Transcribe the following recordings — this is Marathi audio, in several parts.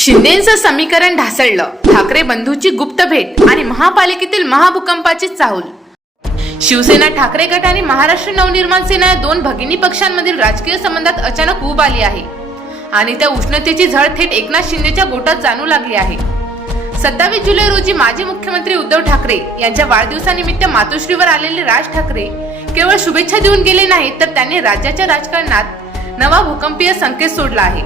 शिंदेचं समीकरण ढासळलं. ठाकरे बंधूची गुप्त भेट आणि महापालिकेतील महाभूकंपाची चाहूल. शिवसेना ठाकरे गट आणि महाराष्ट्र नवनिर्माण सेना या दोन भगिनी पक्षांमधील राजकीय संबंधात अचानक ऊब आली आहे. आणि त्या उष्णतेची झळ थेट एकनाथ शिंदेच्या गोटात जाणू लागली आहे. सत्तावीस जुलै रोजी माजी मुख्यमंत्री उद्धव ठाकरे यांच्या वाढदिवसानिमित्त मातोश्रीवर आलेले राज ठाकरे केवळ शुभेच्छा देऊन गेले नाहीत तर त्यांनी राज्याच्या राजकारणात नवा भूकंपीय संकेत सोडला आहे.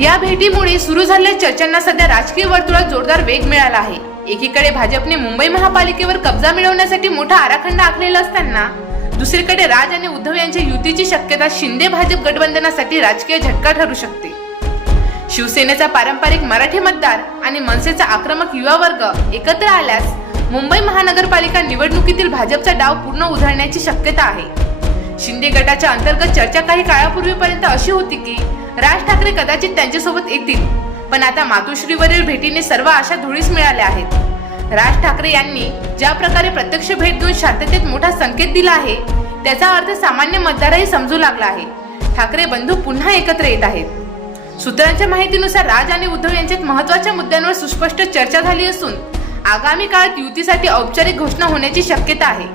या भेटीमुळे सुरू झालेल्या चर्चांना सध्या राजकीय वर्तुळात जोरदार वेग मिळाला आहे. एकीकडे भाजपने मुंबई महापालिकेवर कब्जा मिळवण्यासाठी मोठा आराखंड आखलेला असताना दुसरीकडे राज आणि उद्धव यांच्या युतीची शक्यता शिंदे भाजप गठबंधनासाठी राजकीय झटका ठरू शकते. शिवसेनेचा पारंपरिक मराठी मतदार आणि मनसेचा आक्रमक युवा वर्ग एकत्र आल्यास मुंबई महानगरपालिका निवडणुकीतील भाजपचा डाव पूर्ण उधळण्याची शक्यता आहे. शिंदे गटाच्या अंतर्गत चर्चा काही काळापूर्वीपर्यंत अशी होती की राज ठाकरे कदाचित त्यांच्यासोबत येतील. पण आता मातोश्रीवरील भेटीने सर्व आशा धुळीस मिळाल्या आहेत. राज ठाकरे यांनी ज्या प्रकारे प्रत्यक्ष भेट देऊन शांततेत मोठा संकेत दिला आहे त्याचा अर्थ सामान्य मतदारही समजू लागला आहे. ठाकरे बंधू पुन्हा एकत्र येत आहेत. सूत्रांच्या माहितीनुसार राज आणि उद्धव यांच्यात महत्त्वाच्या मुद्द्यांवर सुस्पष्ट चर्चा झाली असून आगामी काळात युतीसाठी औपचारिक घोषणा होण्याची शक्यता आहे.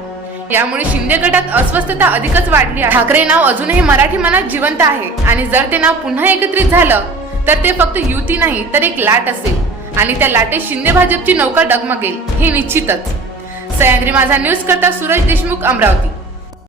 यामुळे शिंदे गटात अस्वस्थता अधिकच वाढली आहे. ठाकरे नाव अजूनही मराठी मनात जिवंत आहे. आणि जर ते नाव पुन्हा एकत्रित झालं तर ते फक्त युती नाही तर एक लाट असेल. आणि त्या लाटेत शिंदे भाजपची नौका डगमगेल हे निश्चितच. सह्याद्री माझा न्यूज करता सूरज देशमुख अमरावती.